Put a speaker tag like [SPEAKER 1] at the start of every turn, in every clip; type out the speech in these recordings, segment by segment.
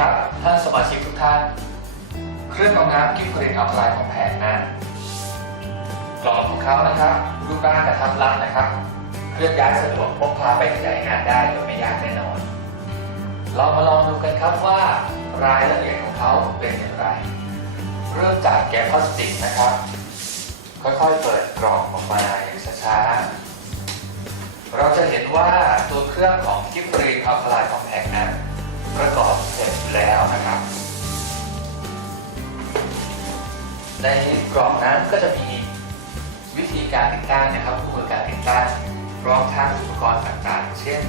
[SPEAKER 1] ครับท่านสมาชิกทุกท่าน เครื่องกรองน้ำกิฟต์กรีนอัลคาไลน์ของแผงนั้นกล่องของเขานะครับรูปร่างกระทับรัดนะครับ เคลื่อนย้ายสะดวกพกพาไปขยายงานได้โดยไม่ยากแน่นอน เรามาลองดูกันครับว่ารายละเอียดของเขาเป็นอย่างไร เริ่มจากแกะพลาสติกนะครับ ค่อยๆเปิดกล่องออกมาอย่างช้าๆเราจะเห็นว่าตัวเครื่องของกิฟต์กรีนอัลคาไลน์ของแผงนั้น ประกอบเสร็จแล้วนะครับ ในกล่องนั้นก็จะมีวิธีการติดตั้งนะครับอุปกรณ์การติดตั้งพร้อมทั้งอุปกรณ์ต่างๆ เช่น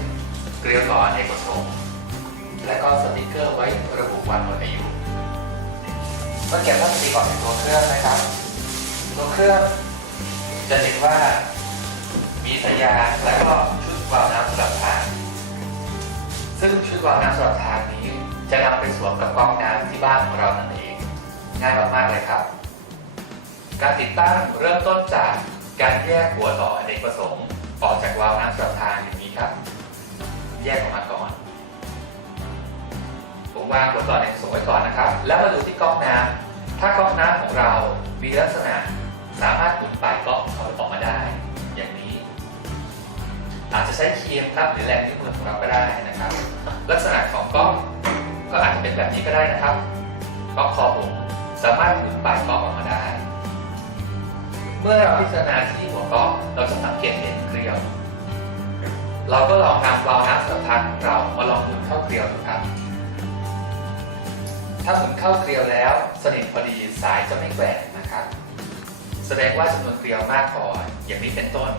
[SPEAKER 1] เกลียวหลอนเอกประสงค์และก็สติกเกอร์ไว้ระบุวันหมดอายุเมื่อแกะพลาสติกออกจากตัวเครื่องนะครับ ตัวเครื่องจะเห็นว่ามีสายยางและก็ชุดวาล์วน้ ซึ่งชุดวาล์วน้ำสำหรับทางนี้ จะนำไปสวมกับก๊อกน้ำที่บ้านของเรานั่นเอง ง่ายมาก ๆ เลยครับ การติดตั้งเริ่มต้นจากการแยกหัวต่ออเนกประสงค์ออกจากวาล์วน้ำสำหรับทางอย่างนี้ครับ แยกออกมาก่อน ผมวางหัวต่ออเนกประสงค์ไว้ก่อนนะครับ แล้วมาดูที่ก๊อกน้ำถ้าก๊อกน้ำของเรามีลักษณะสามารถหมุน จจะใช้ครีมครับหรือแรงนิ้วมือของเราก็ได้นะครับ ลักษณะของก๊อกก็อาจจะเป็นแบบนี้ก็ได้นะครับก๊อกคอผมสามารถหมุนปลายก๊อกออกมาได้ เมื่อเราพิจารณาที่หัวก๊อกเราจะสังเกตเห็นเกลียว เราก็ลองนำวาล์วน้ำสำคัญของเรามาลองหมุนเข้าเกลียวดูครับ ถ้าหมุนเข้าเกลียวแล้ว สนิทพอดีสายจะไม่แกว่งนะครับ แสดงว่าจำนวนเกลียวมากพออย่างนี้เป็นต้น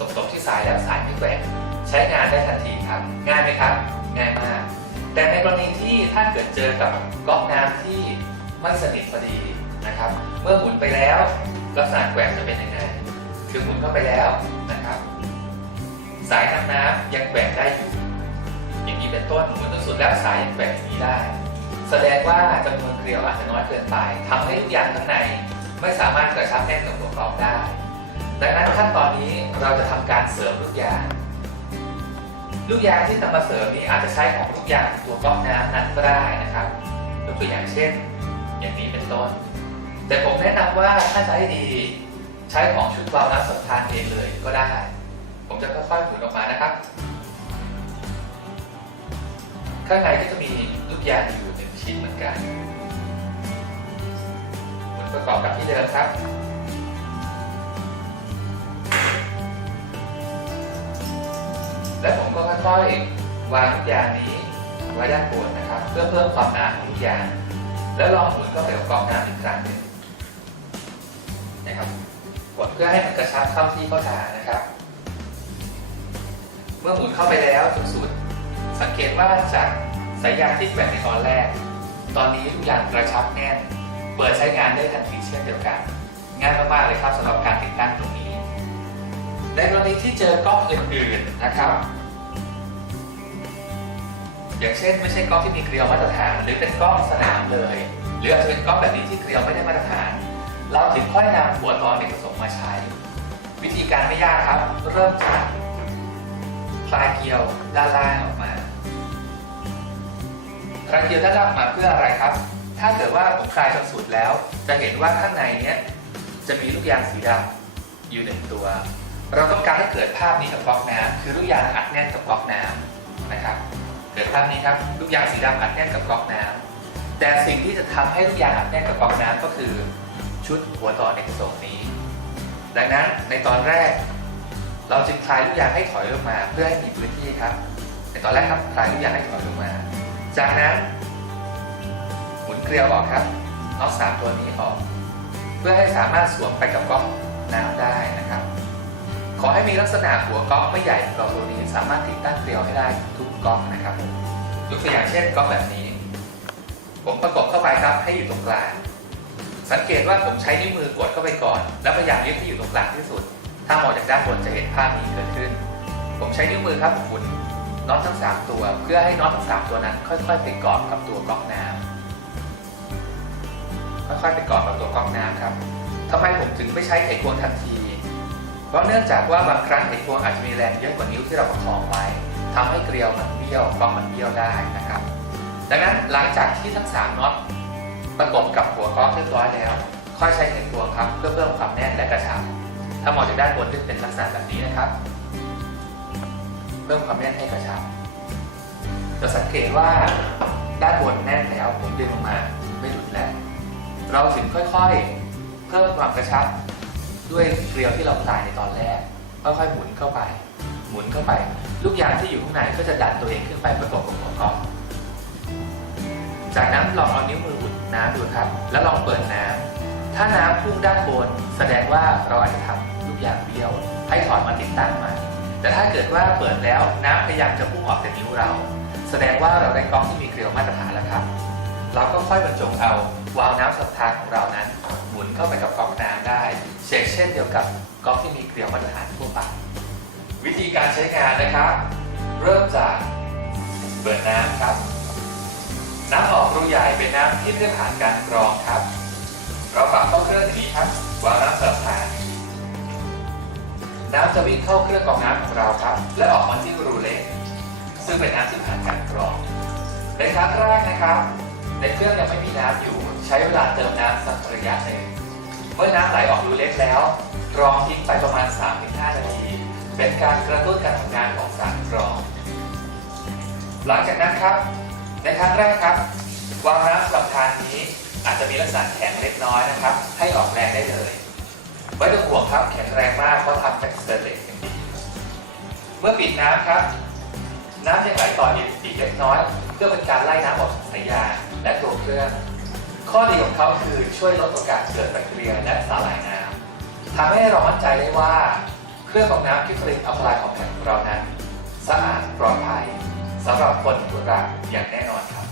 [SPEAKER 1] ตกตกที่สายแล้วสายไม่แกว่งใช้งานได้ทันทีครับ ง่ายไหมครับ ง่ายมาก แต่ในกรณีที่ถ้าเกิดเจอกับก๊อกน้ำที่ไม่สนิทพอดีนะครับ เมื่อหมุนไปแล้วลักษณะแกว่งจะเป็นยังไง คือหมุนเข้าไปแล้วนะครับ สายน้ำน้ำยังแกว่งได้อยู่อย่างนี้เป็นต้นหมุนจนสุดแล้วสายยังแกว่งอย่างนี้ได้ แสดงว่าจำนวนเกลียวอาจจะน้อยเกินไปทำให้ทุกอย่างข้างในไม่สามารถกระชับแน่นกับหัวก๊อกได้ ดังนั้นขั้นตอนนี้เราจะทำการเสริมลูกยางลูกยางที่นำมาเสริมนี้อาจจะใช้ของลูกยางตัวก๊อกน้ำนั้นก็ได้นะครับยกตัวอย่างเช่น อย่างนี้เป็นต้น แต่ผมแนะนำว่าถ้าให้ดีใช้ของชุดวาล์วน้ำสัมพันธ์เองเลยก็ได้ ผมจะค่อยๆหมุนออกมานะครับ ข้างในก็จะมีลูกยางอยู่หนึ่งชิ้นเหมือนกันหมุนประกอบกับที่เดิมครับ และผมก็ค่อยๆวางลูกอย่างนี้ไว้ด้านบนนะครับ เพื่อเพิ่มความหนาของลูกอย่างแล้วลองหมุนเข้าไปกับกองน้ำอีกครั้งหนึ่งนะครับกดเพื่อให้มันกระชับเข้าที่เข้าทางนะครับ เมื่อหมุนเข้าไปแล้วสุดๆสังเกตว่าจากสายยางที่แกว่งในตอนแรก ตอนนี้ลูกอย่างกระชับแน่น เปิดใช้งานได้ทันทีเช่นเดียวกัน ง่ายมากๆเลยครับสำหรับการติดตั้งตรงนี้ ในกรณีที่เจอกล้องอื่นๆนะครับ อย่างเช่นไม่ใช่กล้องที่มีเกลียวมาตรฐาน หรือเป็นกล้องสนามเลย หรืออาจจะเป็นกล้องแบบนี้ที่เกลียวไม่ได้มาตรฐาน เราถึงค่อยนำหัวต่อเนกระสงค์มาใช้ วิธีการไม่ยากครับ เริ่มจากคลายเกลียวด้านล่างออกมาคลายเกลียวด้านล่างออกมาเพื่ออะไรครับ ถ้าเกิดว่าผมคลายจนสุดแล้ว จะเห็นว่าข้างในเนี้ยจะมีลูกยางสีดำอยู่หนึ่งตัว เราต้องการให้เกิดภาพนี้กับก๊อกน้ำคือลูกยางอัดแน่นกับก๊อกน้ำนะครับ เกิดภาพนี้ครับลูกยางสีดำอัดแน่นกับก๊อกน้ำแต่สิ่งที่จะทำให้ลูกยางอัดแน่นกับก๊อกน้ำก็คือชุดหัวต่อเอกประสงค์นี้ ดังนั้นในตอนแรก เราจึงคลายลูกยางให้ถอยลงมา เพื่อให้มีพื้นที่ครับ ในตอนแรกครับคลายลูกยางให้ถอยลงมา จากนั้นหมุนเกลียวออกครับเอาสามตัวนี้ออก เพื่อให้สามารถสวมไปกับก๊อกน้ำได้ ขอให้มีลักษณะหัวก๊อกไม่ใหญ่กว่าตัวนี้สามารถติดตั้งเกลียวให้ได้ทุกก๊อกนะครับยกตัวอย่างเช่นก๊อกแบบนี้ ผมประกบเข้าไปครับให้อยู่ตรงกลาง สังเกตว่าผมใช้นิ้วมือกดเข้าไปก่อน แล้วพยายามยึดให้อยู่ตรงกลางที่สุด ถ้ามองจากด้านบนจะเห็นภาพนี้เกิดขึ้น ผมใช้นิ้วมือครับหมุนน็อตทั้งสามตัว เพื่อให้น็อตทั้งสามตัวนั้น ค่อยๆไปเกาะกับตัวก๊อกน้ำค่อยๆไปเกาะกับตัวก๊อกน้ำครับทำไมผมถึงไม่ใช้ไขควงทันที เพราะเนื่องจากว่าบางครั้งไขควงอาจจะมีแรงเยอะกว่านิ้วที่เราประคองไว้ทำให้เกลียวมันเบี้ยวก๊อกมันเบี้ยวได้นะครับ ดังนั้นหลังจากที่ทั้ง3น็อตประกบกับหัวก๊อกเรียบร้อยแล้ว ค่อยใช้เข็มตวงครับเพื่อเพิ่มความแน่นและกระชับถ้ามองจากด้านบนจะเป็นลักษณะแบบนี้นะครับ เพิ่มความแน่นให้กระชับจะสังเกตว่าด้านบนแน่นแล้วผมดึงลงมาไม่หลุดแล้ว เราถึงค่อยๆ เพิ่มความกระชับ ด้วยเกลียวที่เราคลายในตอนแรกค่อยๆหมุนเข้าไป หมุนเข้าไป ลูกยางที่อยู่ข้างในก็จะดันตัวเองขึ้นไปประกบกับหัวก๊อกจากนั้นลองเอานิ้วมืออุดน้ำดูครับ แล้วลองเปิดน้ำถ้าน้ำพุ่งด้านบน แสดงว่าเราอาจจะทำลูกยางเบี้ยว ให้ถอดมาติดตั้งใหม่แต่ถ้าเกิดว่าเปิดแล้วน้ำพยายามจะพุ่งออกจากนิ้วเรา แสดงว่าเราได้ก๊อกที่มีเกลียวมาตรฐานแล้วครับ เราก็ค่อยบรรจงเอาวาล์วน้ำสัมทานของเรานั้น หมุนเข้าไปกับก๊อกน้ำได้เชกเช่นเดียวกับก๊อกที่มีเกลียวมาตรฐานทั่วไปวิธีการใช้งานนะครับ เริ่มจากเปิดน้ำครับ น้ำออกรูใหญ่เป็นน้ำที่ไม่ได้ผ่านการกรองครับ เราฝังเข้าเครื่องอย่นี้ครับวางน้ำสัมทานน้ำจะวิ่งเข้าเครื่องกรองน้ำของเราครับ และออกมาที่รูเล็กซึ่งเป็นน้ำที่ผ่านการกรองในครั้งแรกนะครับ ในเครื่องยังไม่มีน้ำอยู่ ใช้เวลาเติมน้ำสักระยะหนึ่ง เมื่อน้ำไหลออกรูเล็กแล้ว กรองทิ้งไปประมาณ 3-5 นาที เป็นการกระตุ้นการทำงานของสารกรอง หลังจากนั้นครับ ในครั้งแรกครับ วาล์วน้ำสำหรับทานนี้อาจจะมีลักษณะแข็งเล็กน้อยนะครับ ให้ออกแรงได้เลยไม่ต้องห่วงครับแข็งแรงมากเพราะทำจากสเตนเลสอย่างดีเมื่อปิดน้ำครับ น้ำยังไหลต่ออีกอีกเล็กน้อย เพื่อเป็นการไล่น้ำออกจากสายยาง และตัวเครื่อง ข้อดีของเขาคือช่วยลดโอกาสเกิดแบคทีเรียและสาหร่ายน้ำทำให้เรามั่นใจได้ว่า เครื่องกรองน้ำที่ผลิตอัลคาไลน์ของแข็งของเรานั้น สะอาดปลอดภัยสำหรับคนที่รักอย่างแน่นอนครับ